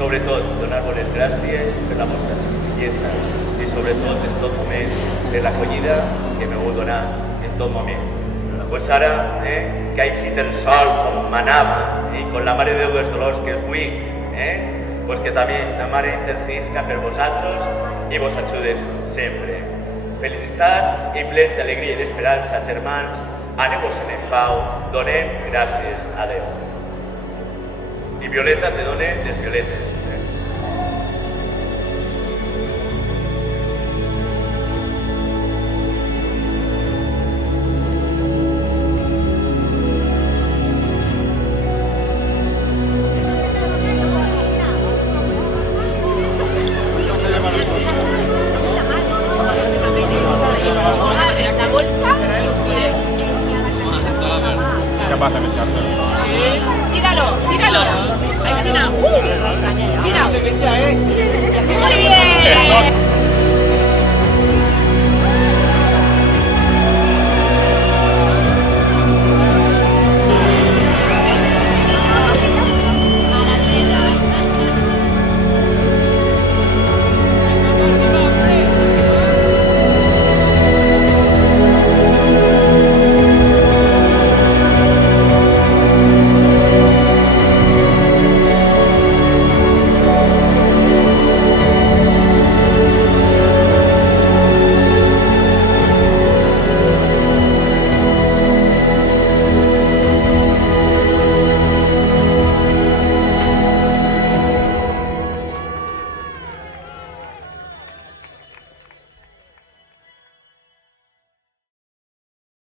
sobretot donar-vos les gràcies per la vostra senzillesa i sobretot en tot moment per l'acollida que m'heu donat en tot moment. Pues ara, que ha eixit el sol com manava i con la Mare de Déu dels Dolors que és avui, pues que també la Mare intercedisca per vosaltres i vos ajudes sempre. Felicitats i plens d'alegria i d'esperança, germans, aneu-vos en pau, donem gràcies a Déu. I Violeta te dona les violetes. Capaz de echarse. Tíralo. Ahí sí, no. Tira. Muy bien.